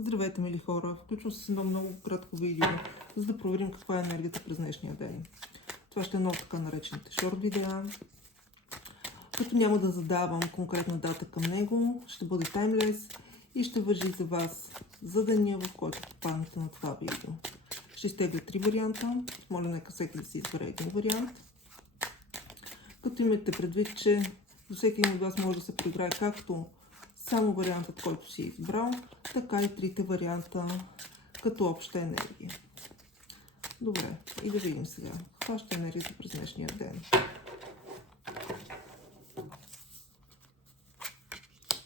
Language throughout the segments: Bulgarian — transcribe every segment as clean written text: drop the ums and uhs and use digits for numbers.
Здравейте, мили хора! Включвам с едно много кратко видео, за да проверим каква е енергията през днешния ден. Това ще е едно така наречените шорт видеа, като няма да задавам конкретна дата към него, ще бъде таймлес и ще важи за вас за деня, в който попаднете на това видео. Ще изтегля 3 варианта, моля нека всеки да си избере един вариант. Като имате предвид, че за всеки един от вас може да се проиграе както само вариантът, който си избрал, така и трите варианта като обща енергия. Добре, и да видим сега каква ще е енергията през днешния ден.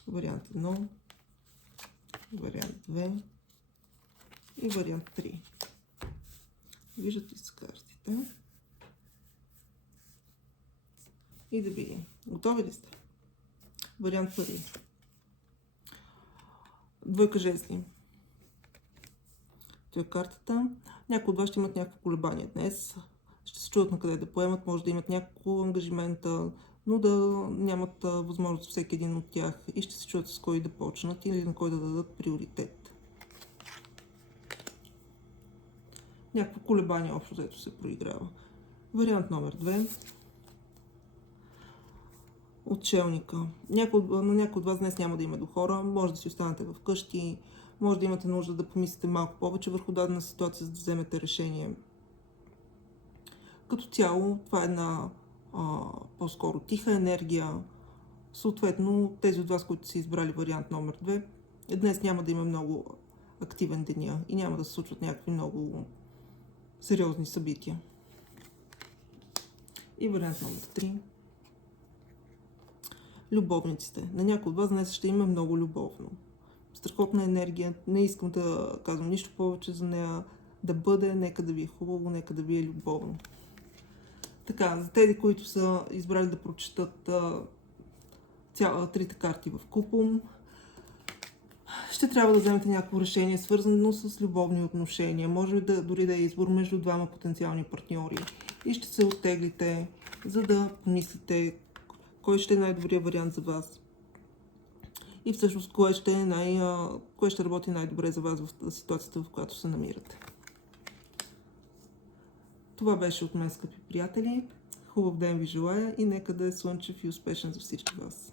Вариант 1, вариант 2 и вариант 3. Виждате с картите. И да видим. Готови ли сте? Вариант 1. Двойка жезли. Това е картата. Някои от вас ще имат някакво колебание днес. Ще се чудят на къде да поемат. Може да имат няколко ангажимента, но да нямат възможност всеки един от тях. И ще се чудят с кой да почнат или на кой да дадат приоритет. Някакво колебание общо взето се проиграва. Вариант номер 2. Отшелника. На някой от вас днес няма да има до хора, може да си останете вкъщи, може да имате нужда да помислите малко повече върху дадена ситуация, за да вземете решение. Като цяло, това е една по-скоро тиха енергия. Съответно, тези от вас, които са избрали вариант номер 2, днес няма да има много активен деня и няма да се случват някакви много сериозни събития. И вариант номер 3. Любовниците. На някой от вас днес ще има много любовно. Страхотна енергия. Не искам да казвам нищо повече за нея. Да бъде, нека да ви е хубаво, нека да ви е любовно. Така, за тези, които са избрали да прочетат трите карти в купон, ще трябва да вземете някакво решение, свързано с любовни отношения. Може дори да е избор между двама потенциални партньори. И ще се оттеглите, за да помислите кой ще е най-добрият вариант за вас. И всъщност кое ще работи най-добре за вас в ситуацията, в която се намирате. Това беше от мен, скъпи приятели. Хубав ден ви желая и нека да е слънчев и успешен за всички вас.